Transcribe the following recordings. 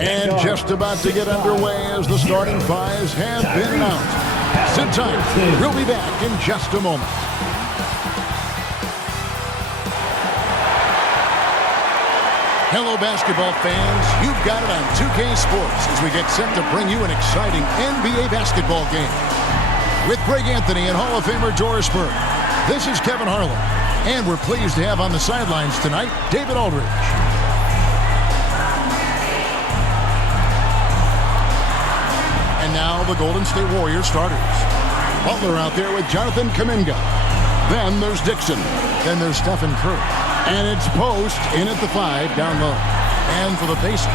And just about to get underway as the starting fives have been announced. Sit tight. We'll be back in just a moment. Hello, basketball fans. You've got it on 2K Sports as we get set to bring you an exciting NBA basketball game. With Greg Anthony and Hall of Famer Doris Burke, this is Kevin Harlan. And we're pleased to have on the sidelines tonight, David Aldridge. And now the Golden State Warriors starters. Butler out there with Jonathan Kuminga. Then there's Dixon. Then there's Stephen Curry. And it's Post in at the 5 down low. And for the Pacers,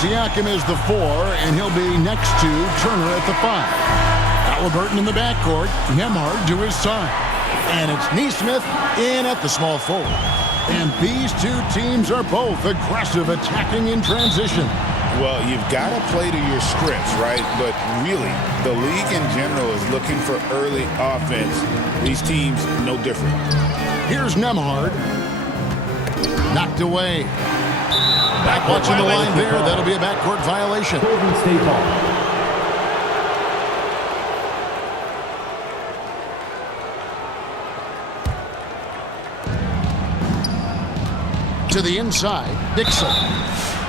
Siakam is the 4, and he'll be next to Turner at the 5. Halliburton in the backcourt. Nembhard to his side. And it's Nesmith in at the small forward. And these two teams are both aggressive, attacking in transition. Well, you've got to play to your scripts, right? But really, the league in general is looking for early offense. These teams, no different. Here's Nembhard. Knocked away. Back watching the line there. That'll be a backcourt violation. Golden State ball. To the inside, Dixon.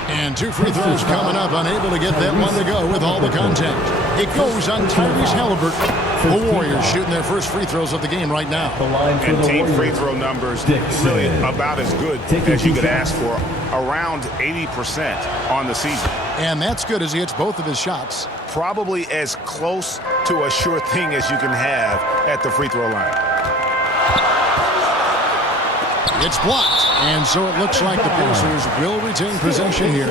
And 2 free throws coming up, unable to get that one to go with all the contact. It goes on Tyrese Halliburton. The Warriors shooting their first free throws of the game right now. And team free throw numbers really about as good as you could ask for, around 80% on the season. And that's good as he hits both of his shots. Probably as close to a sure thing as you can have at the free throw line. It's blocked, and so it looks like the Pacers will retain possession here.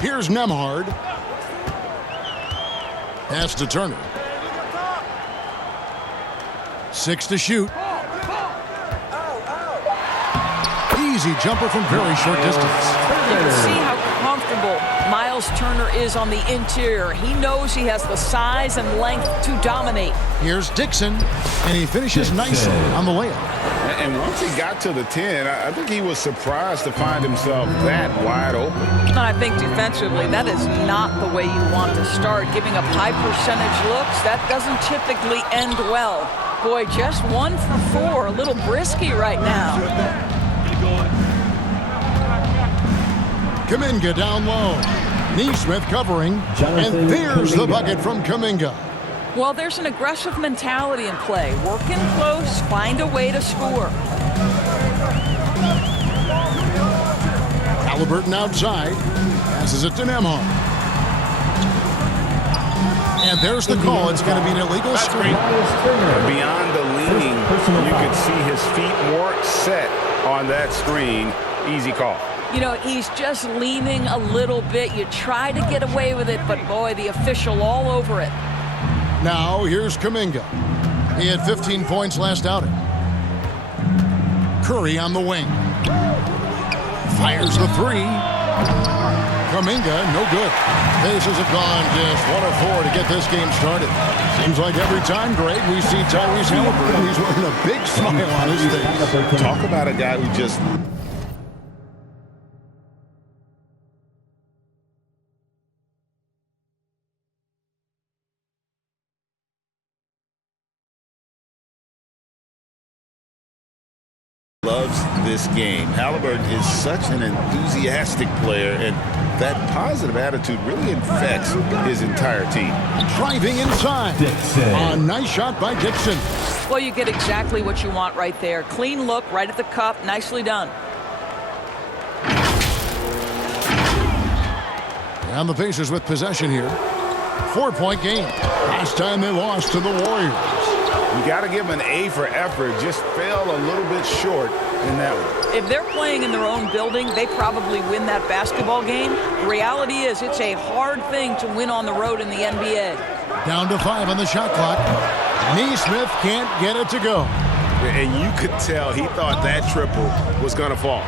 Here's Nembhard. Pass to Turner. 6 to shoot. Easy jumper from very short distance. You can see how comfortable Miles Turner is on the interior. He knows he has the size and length to dominate. Here's Dixon, and he finishes nicely on the layup. And once he got to the 10, I think he was surprised to find himself that wide open. And I think defensively, that is not the way you want to start. Giving up high percentage looks, that doesn't typically end well. Boy, just 1 for 4, a little brisky right now. Kuminga down low. Nesmith covering. And there's the bucket from Kuminga. Well, there's an aggressive mentality in play. Work in close, find a way to score. Halliburton outside. Passes it to Nembhard. And there's the call. It's going to be an illegal screen. Beyond the leaning, you can see his feet more set on that screen. Easy call. You know, he's just leaning a little bit. You try to get away with it, but boy, the official all over it. Now, here's Kuminga. He had 15 points last outing. Curry on the wing. Fires the 3. Kuminga, no good. Pacers have gone just 1 of 4 to get this game started. Seems like every time, Greg, we see Tyrese Halliburton, he's wearing a big smile on his face. Talk about a guy who just... loves this game. Halliburton is such an enthusiastic player, and that positive attitude really infects his entire team. Driving inside. Dixon. A nice shot by Dixon. Well, you get exactly what you want right there. Clean look, right at the cup. Nicely done. And the Pacers with possession here. 4-point game. Last time they lost to the Warriors. You got to give them an A for effort. Just fell a little bit short in that one. If they're playing in their own building, they probably win that basketball game. The reality is it's a hard thing to win on the road in the NBA. Down to 5 on the shot clock. Nesmith can't get it to go. And you could tell he thought that triple was going to fall.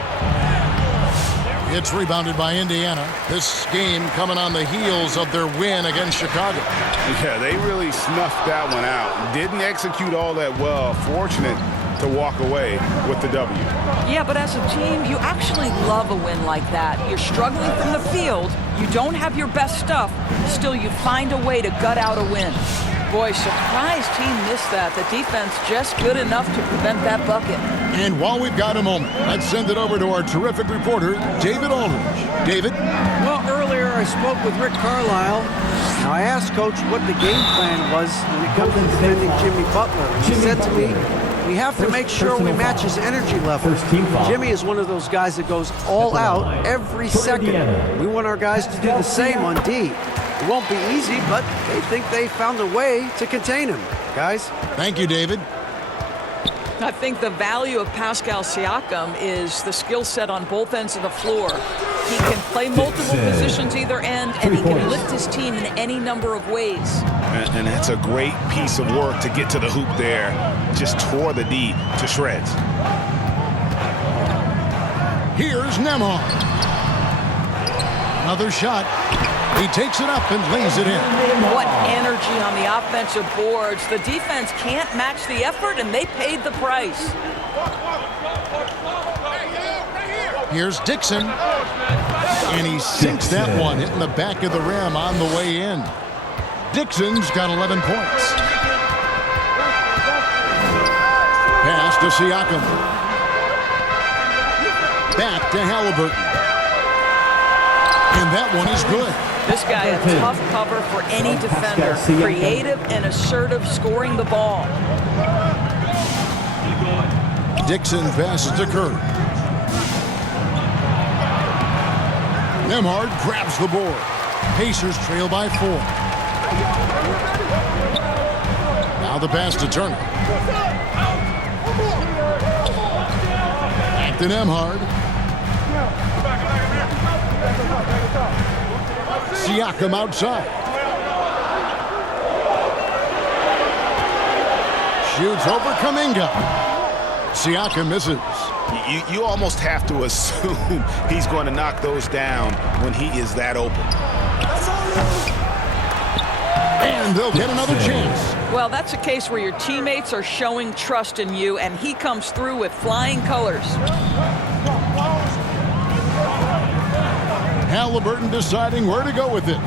It's rebounded by Indiana. This game coming on the heels of their win against Chicago. Yeah, they really snuffed that one out. Didn't execute all that well. Fortunate to walk away with the W. Yeah, but as a team, you actually love a win like that. You're struggling from the field. You don't have your best stuff. Still, you find a way to gut out a win. Boy, surprised he missed that. The defense just good enough to prevent that bucket. And while we've got a moment, let's send it over to our terrific reporter, David Aldridge. David? Well, earlier I spoke with Rick Carlisle. Now, I asked Coach what the game plan was when it comes to defending Jimmy Butler. He said to me, we have to make sure we match his energy level. Jimmy is one of those guys that goes all out every second. We want our guys to do the same on D. It won't be easy, but they think they found a way to contain him. Guys? Thank you, David. I think the value of Pascal Siakam is the skill set on both ends of the floor. He can play multiple positions either end, and he can lift his team in any number of ways. And that's a great piece of work to get to the hoop there. Just tore the D to shreds. Here's Nembhard. Another shot. He takes it up and lays it in. What energy on the offensive boards. The defense can't match the effort, and they paid the price. Here's Dixon. And he sinks that one, hitting the back of the rim on the way in. Dixon's got 11 points. Pass to Siakam. Back to Halliburton. And that one is good. This guy a tough cover for any defender. Creative and assertive scoring the ball. Dixon passes to Kerr. Nembhard grabs the board. Pacers trail by 4. Now the pass to Turner. Back to Nembhard. Siakam outside. Shoots over Kuminga. Siakam misses. You almost have to assume he's going to knock those down when he is that open. And they'll get another chance. Well, that's a case where your teammates are showing trust in you, and he comes through with flying colors. Halliburton deciding where to go with it.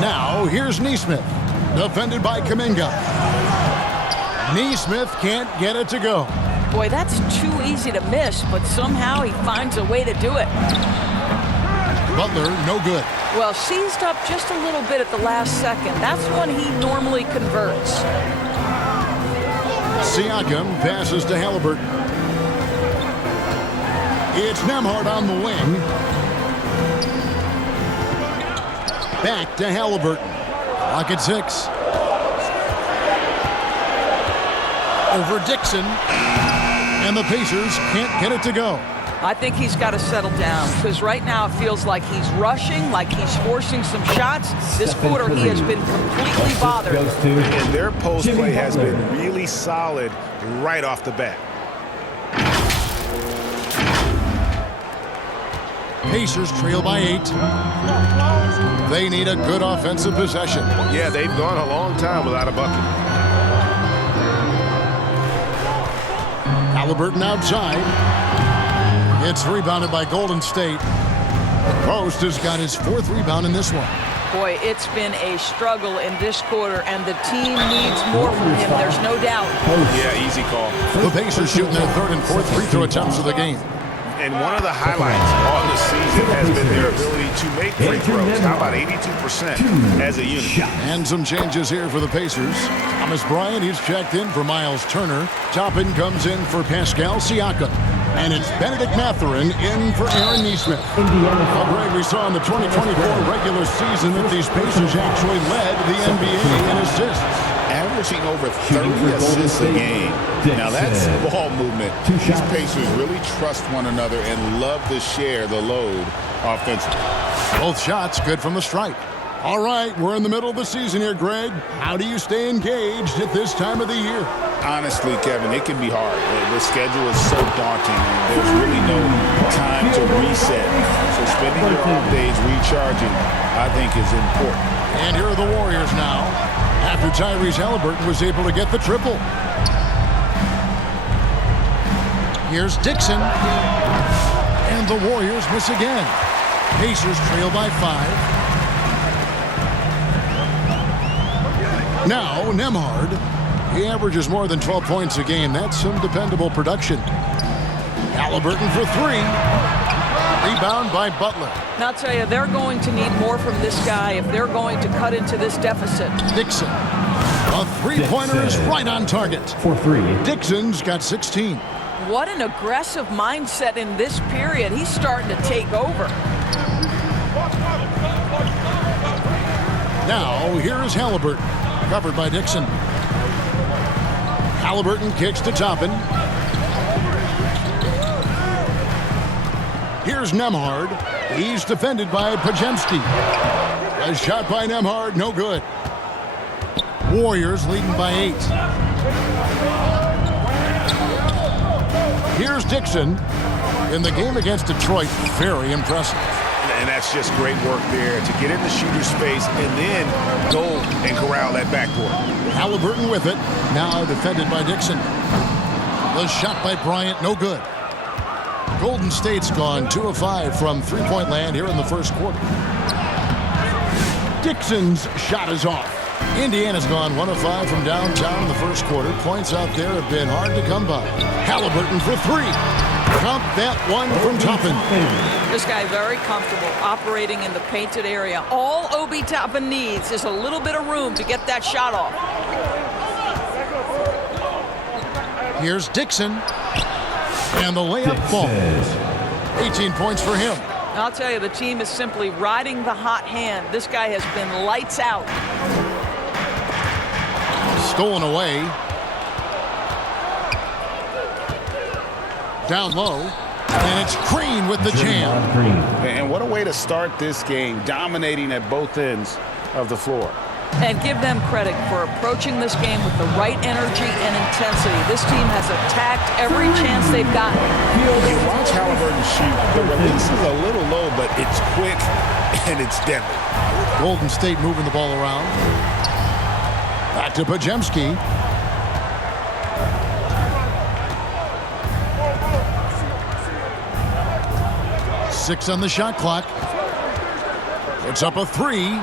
Now, here's Nesmith, defended by Kuminga. Nesmith can't get it to go. Boy, that's too easy to miss, but somehow he finds a way to do it. Butler, no good. Well, seized up just a little bit at the last second. That's when he normally converts. Siakam passes to Halliburton. It's Nembhard on the wing. Back to Halliburton. Clock at 6. Over Dixon. And the Pacers can't get it to go. I think he's got to settle down, because right now it feels like he's rushing, like he's forcing some shots. This quarter he has been completely bothered. And their post play has been really solid right off the bat. Pacers trail by 8. They need a good offensive possession. Yeah, they've gone a long time without a bucket. Halliburton outside. It's rebounded by Golden State. Post has got his 4th rebound in this one. Boy, it's been a struggle in this quarter, and the team needs more from him. There's no doubt. Yeah, easy call. The Pacers shooting their 3rd and 4th free throw attempts of the game. And one of the highlights all this season has been their ability to make free throws. How about 82% as a unit? And some changes here for the Pacers. Thomas Bryant, he's checked in for Miles Turner. Toppin comes in for Pascal Siakam. And it's Benedict Mathurin in for Aaron Nesmith. Well, Greg, we saw in the 2024 regular season that these Pacers actually led the NBA in assists. Averaging over 30 assists a game. Now that's ball movement. These Pacers really trust one another and love to share the load offensively. Both shots good from the stripe. All right, we're in the middle of the season here, Greg. How do you stay engaged at this time of the year? Honestly, Kevin, it can be hard. The schedule is so daunting. There's really no time to reset. So spending your off days recharging, I think, is important. And here are the Warriors now, after Tyrese Halliburton was able to get the triple. Here's Dixon. And the Warriors miss again. Pacers trail by 5. Now, Nembhard. He averages more than 12 points a game. That's some dependable production. Halliburton for 3. Rebound by Butler. And I'll tell you, they're going to need more from this guy if they're going to cut into this deficit. Dixon. A three-pointer is right on target. For 3. Dixon's got 16. What an aggressive mindset in this period. He's starting to take over. Now, here is Halliburton, covered by Dixon. Halliburton kicks to Toppin. Here's Nembhard. He's defended by Podziemski. A shot by Nembhard, no good. Warriors leading by 8. Here's Dixon. In the game against Detroit, very impressive. And that's just great work there to get in the shooter space and then go and corral that backcourt. Halliburton with it. Now defended by Dixon. The shot by Bryant, no good. Golden State's gone 2 of 5 from three-point land here in the first quarter. Dixon's shot is off. Indiana's gone 1 of 5 from downtown in the first quarter. Points out there have been hard to come by. Halliburton for 3. Count that one from Toppin. This guy very comfortable operating in the painted area. All Obi Toppin needs is a little bit of room to get that shot off. Here's Dixon. And the layup falls. 18 points for him. I'll tell you, the team is simply riding the hot hand. This guy has been lights out. Stolen away. Down low. And it's Green with the jam. And what a way to start this game, dominating at both ends of the floor. And give them credit for approaching this game with the right energy and intensity. This team has attacked every chance they've gotten. You watch Halliburton shoot. The release is a little low, but it's quick and it's deadly. Golden State moving the ball around. Back to Podziemski. Six on the shot clock. It's up a 3.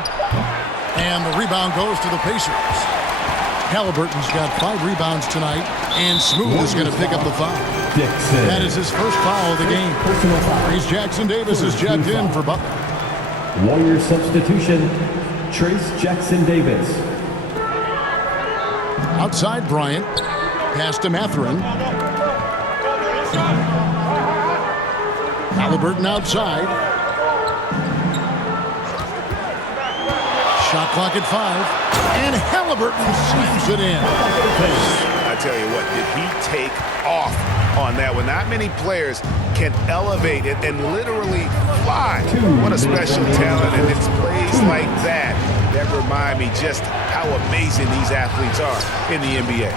And the rebound goes to the Pacers. Halliburton's got 5 rebounds tonight. And Smooth is going to pick up the foul. Dixon. That is his first foul of the game. Trace Jackson Davis is checked in for Butler. Warrior substitution, Trace Jackson Davis. Outside Bryant. Pass to Mathurin. Halliburton outside. Shot clock at 5. And Halliburton slams it in. I tell you what, did he take off on that one? Not many players can elevate it and literally fly. What a special talent, and it's plays like that that remind me just how amazing these athletes are in the NBA.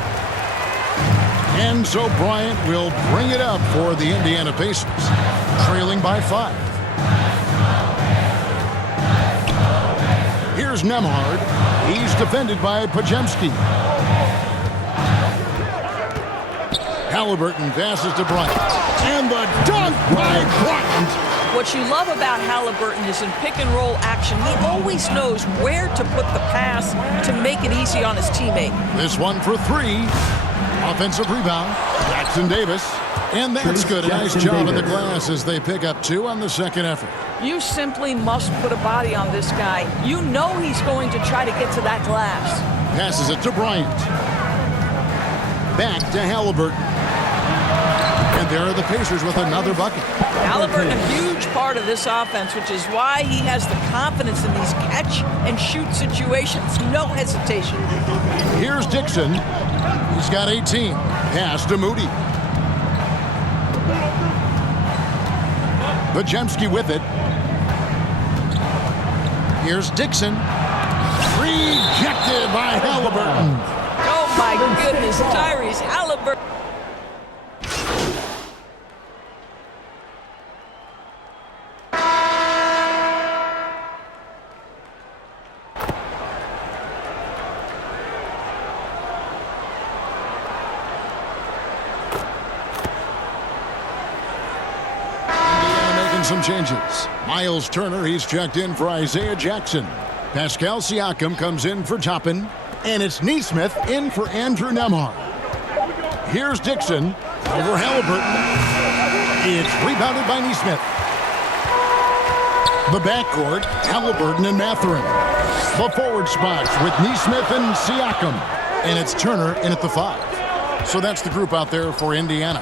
And so Bryant will bring it up for the Indiana Pacers, trailing by 5. Here's Nembhard. He's defended by Podziemski. Halliburton passes to Bryant. And the dunk by Bryant. What you love about Halliburton is in pick-and-roll action, he always knows where to put the pass to make it easy on his teammate. This one for 3. Offensive rebound. Jackson Davis. And that's good. A nice job in the glass as they pick up 2 on the second effort. You simply must put a body on this guy. You know he's going to try to get to that glass. Passes it to Bryant. Back to Halliburton. And there are the Pacers with another bucket. Halliburton, a huge part of this offense, which is why he has the confidence in these catch-and-shoot situations. No hesitation. Here's Dixon. He's got 18. Pass to Moody. Podziemski with it. Here's Dixon. Rejected by Halliburton. Oh, my my goodness, Tyrese Halliburton. Some changes. Miles Turner, he's checked in for Isaiah Jackson. Pascal Siakam comes in for Toppin. And it's Neesmith in for Andrew Nembhard. Here's Dixon over Halliburton. It's rebounded by Neesmith. The backcourt, Halliburton and Mathurin. The forward spots with Neesmith and Siakam. And it's Turner in at the 5. So that's the group out there for Indiana.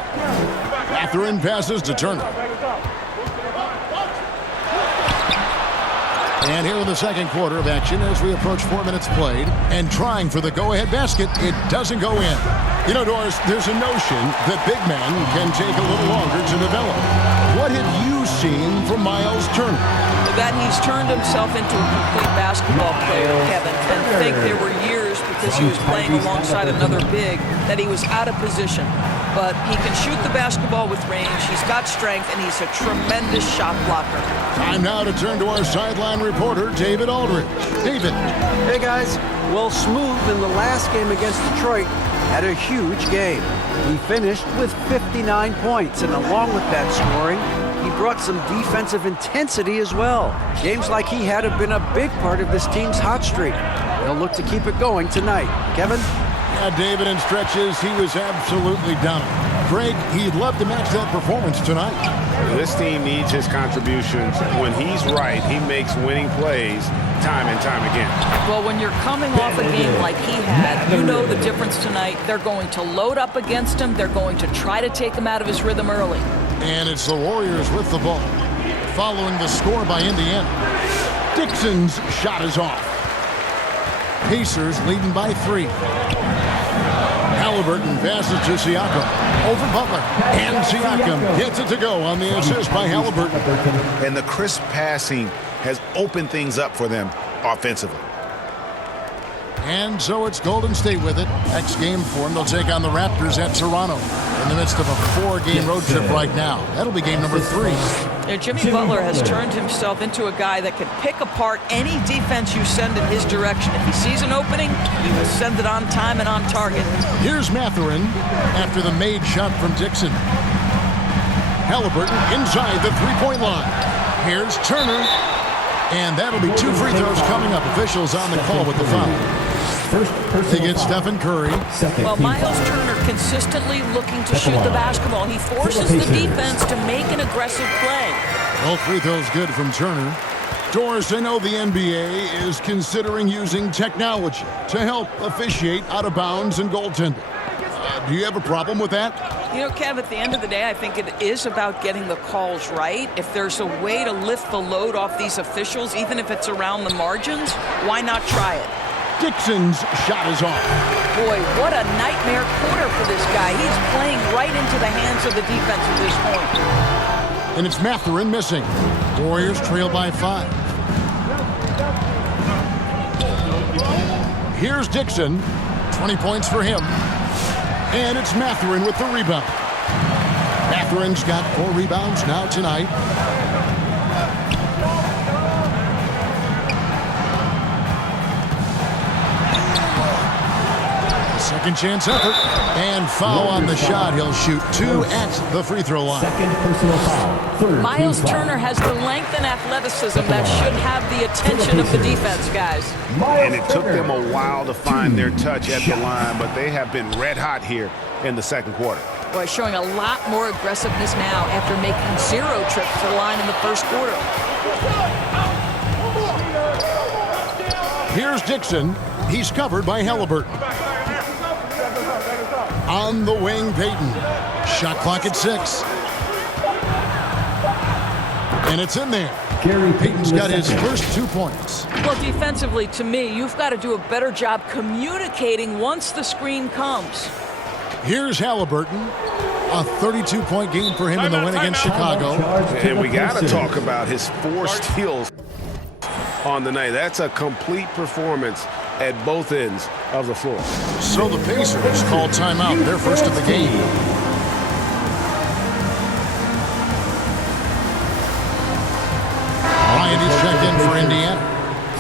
Mathurin passes to Turner. And here in the second quarter of action as we approach 4 minutes played. And trying for the go-ahead basket, it doesn't go in. You know, Doris, there's a notion that big men can take a little longer to develop. What have you seen from Miles Turner? That he's turned himself into a complete basketball player, Kevin. And I think there were years, because he was playing alongside another big, that he was out of position. But he can shoot the basketball with range, he's got strength, and he's a tremendous shot blocker. Time now to turn to our sideline reporter, David Aldridge. David. Hey, guys. Well, Smooth in the last game against Detroit had a huge game. He finished with 59 points, and along with that scoring, he brought some defensive intensity as well. Games like he had have been a big part of this team's hot streak. They'll look to keep it going tonight. Kevin? Yeah, David, in stretches, he was absolutely dominant. Greg, he'd love to match that performance tonight. This team needs his contributions. When he's right, he makes winning plays time and time again. Well, when you're coming off a game like he had, you know the difference tonight. They're going to load up against him. They're going to try to take him out of his rhythm early. And it's the Warriors with the ball, following the score by Indiana. Dixon's shot is off. Pacers leading by 3. Halliburton passes to Siakam. Over Butler. And Siakam gets it to go on the assist by Halliburton. And the crisp passing has opened things up for them offensively. And so it's Golden State with it. Next game for them, they'll take on the Raptors at Toronto. In the midst of a 4-game road trip right now. That'll be game number 3. Yeah, Jimmy Butler has turned himself into a guy that can pick apart any defense you send in his direction. If he sees an opening, he will send it on time and on target. Here's Mathurin after the made shot from Dixon. Halliburton inside the three-point line. Here's Turner. And that'll be 2 free throws coming up. Officials on the call with the foul. They get Stephen Curry. Well, Miles Turner consistently looking to shoot the basketball. He forces the defense to make an aggressive play. Both free throws good from Turner. Doris, I know the NBA is considering using technology to help officiate out of bounds and goaltending. Do you have a problem with that? You know, Kev, at the end of the day, I think it is about getting the calls right. If there's a way to lift the load off these officials, even if it's around the margins, why not try it? Dixon's shot is off. Boy, what a nightmare quarter for this guy. He's playing right into the hands of the defense at this point. And it's Mathurin missing. Warriors trail by 5. Here's Dixon. 20 points for him. And it's Mathurin with the rebound. Mathurin's got 4 rebounds now tonight. Second chance effort. And foul on the shot. He'll shoot 2 at the free throw line. Second personal foul. Miles Turner has the length and athleticism that should have the attention of the defense, guys. And it took them a while to find their touch at the line, but they have been red hot here in the second quarter. Boy, showing a lot more aggressiveness now after making 0 trips to the line in the first quarter. Here's Dixon. He's covered by Halliburton. On the wing, Payton. Shot clock at 6. And it's in there. Payton's got his first 2 points. Well, defensively, to me, you've got to do a better job communicating once the screen comes. Here's Halliburton. A 32-point game for him in the win against Chicago. And we got to talk about his 4 steals on the night. That's a complete performance at both ends of the floor. So the Pacers call timeout, their first of the game. Bryant is checked in for Indiana.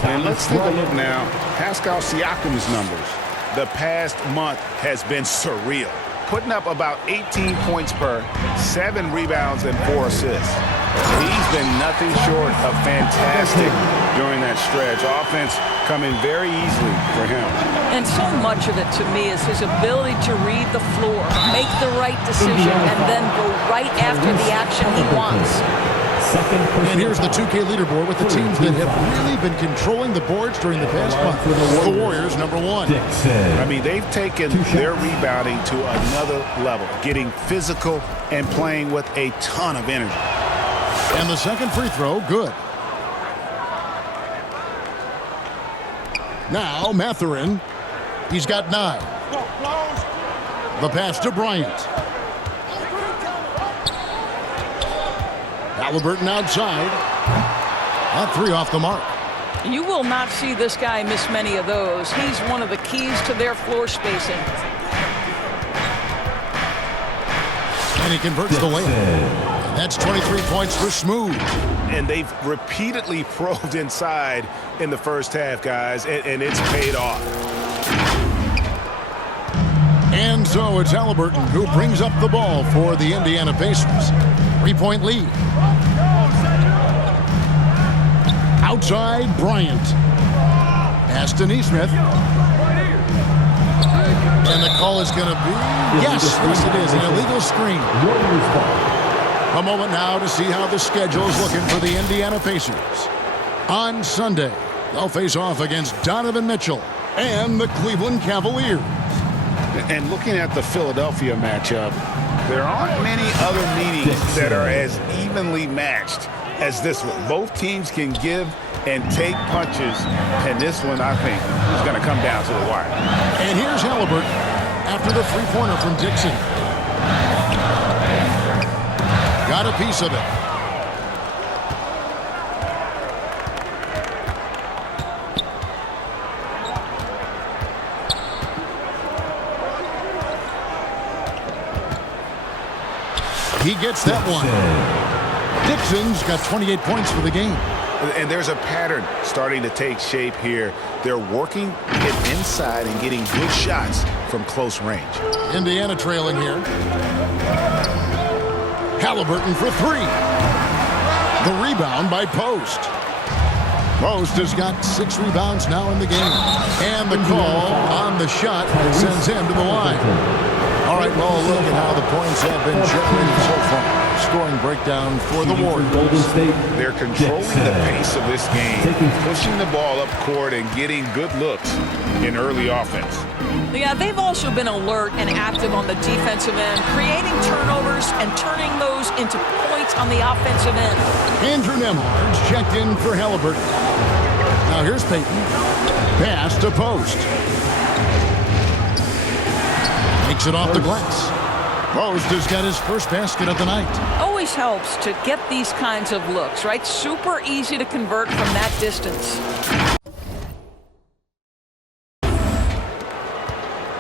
And let's take a look now. Pascal Siakam's numbers. The past month has been surreal. Putting up about 18 points per, 7 rebounds, and 4 assists. He's been nothing short of fantastic during that stretch. Offense coming very easily for him. And so much of it to me is his ability to read the floor, make the right decision, and then go right after the action he wants. And here's the 2K leaderboard with the teams that have really been controlling the boards during the past month. The Warriors, number 1. Dixon. I mean, they've taken their rebounding to another level, getting physical and playing with a ton of energy. And the second free throw, good. Now, Mathurin. He's got 9. The pass to Bryant. Halliburton outside. That 3 off the mark. You will not see this guy miss many of those. He's one of the keys to their floor spacing. And he converts the layup. And that's 23 points for Smooth. And they've repeatedly probed inside in the first half, guys, and it's paid off. And so it's Halliburton who brings up the ball for the Indiana Pacers. 3-point lead. Outside, Bryant. Pass to Neesmith. And the call is going to be... Yes, it is. An illegal screen. A moment now to see how the schedule is looking for the Indiana Pacers. On Sunday, they'll face off against Donovan Mitchell and the Cleveland Cavaliers. And looking at the Philadelphia matchup, there aren't many other meetings that are as evenly matched as this one. Both teams can give and take punches, and this one, I think, is going to come down to the wire. And here's Halliburton after the three-pointer from Dixon. Got a piece of it. He gets that one. Dixon's got 28 points for the game. And there's a pattern starting to take shape here. They're working it inside and getting good shots from close range. Indiana trailing here. Halliburton for 3. The rebound by Post. Post has got 6 rebounds now in the game. And the call on the shot sends him to the line. All right, well, look at how the points have been generated so far. Scoring breakdown for the Warriors. They're controlling the pace of this game, pushing the ball up court and getting good looks in early offense. Yeah, they've also been alert and active on the defensive end, creating turnovers and turning those into points on the offensive end. Andrew Nembhard's checked in for Halliburton. Now here's Payton. Pass to Post. Makes it off the glass. Post has got his first basket of the night. Always helps to get these kinds of looks, right? Super easy to convert from that distance.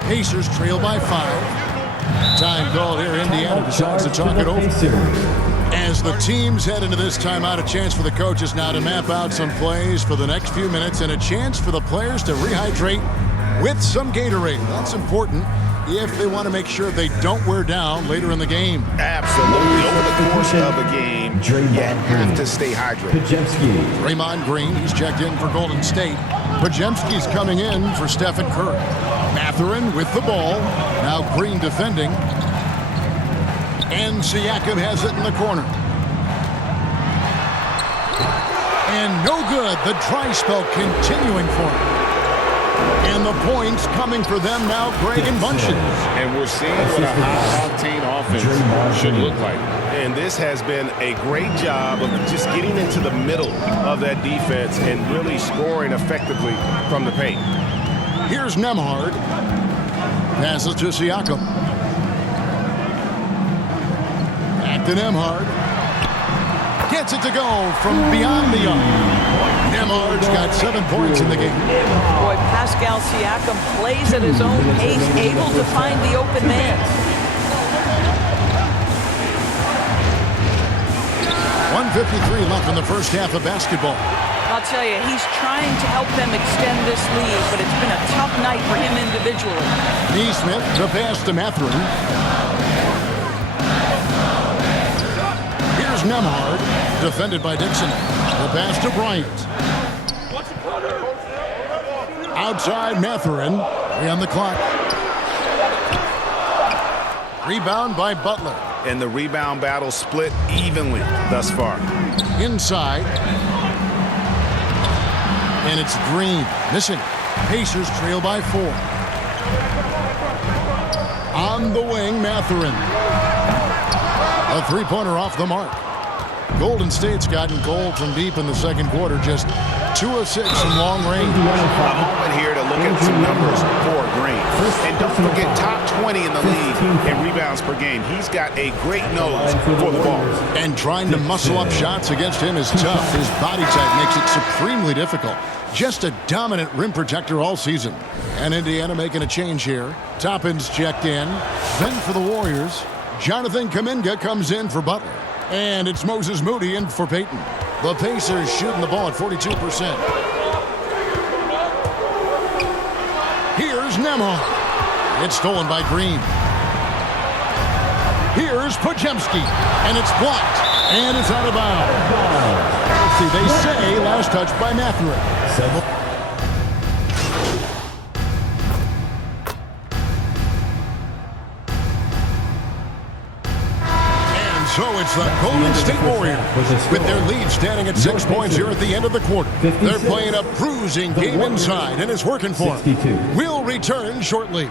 Pacers trail by 5. Time called here. Indiana decides to talk it over. As the teams head into this timeout, a chance for the coaches now to map out some plays for the next few minutes and a chance for the players to rehydrate with some Gatorade. That's important if they want to make sure they don't wear down later in the game. Absolutely. Over the course of a game, you have to stay hydrated. Draymond Green, he's checked in for Golden State. Podziemski's coming in for Stephen Curry. Mathurin with the ball. Now Green defending. And Siakam has it in the corner. And no good. The dry spell continuing for him. And the points coming for them now, Greg and Bunches. And we're seeing what a high-octane offense should look like. And this has been a great job of just getting into the middle of that defense and really scoring effectively from the paint. Here's Nembhard. Passes to Siakam. Back to Nembhard. Gets it to go from beyond the arc. Nemhard's got 7 points in the game. Boy, Pascal Siakam plays at his own pace, able to find the open man. 1:53 left in the first half of basketball. I'll tell you, he's trying to help them extend this lead, but it's been a tough night for him individually. Neesmith, the pass to Mathurin. Here's Nemhard, defended by Dixon. The pass to Bryant. Outside Mathurin, 3 on the clock. Rebound by Butler. And the rebound battle split evenly thus far. Inside. And it's Green, missing. Pacers trail by 4. On the wing, Mathurin. A three-pointer off the mark. Golden State's gotten cold from deep in the second quarter, just 2 of 6 from long range. A moment here to look at some numbers for Green. And don't forget, top 20 in the league in rebounds per game. He's got a great nose for the ball. And trying to muscle up shots against him is tough. His body type makes it supremely difficult. Just a dominant rim protector all season. And Indiana making a change here. Toppin's checked in. Then for the Warriors, Jonathan Kuminga comes in for Butler. And it's Moses Moody in for Payton. The Pacers shooting the ball at 42%. Here's Nemhard. It's stolen by Green. Here's Podziemski. And it's blocked. And it's out of bounds. See, they say last touch by Mathurin. So it's the Golden State Warriors with their lead standing at 6 points here at the end of the quarter. They're playing a bruising game inside, and it's working for them. We'll return shortly.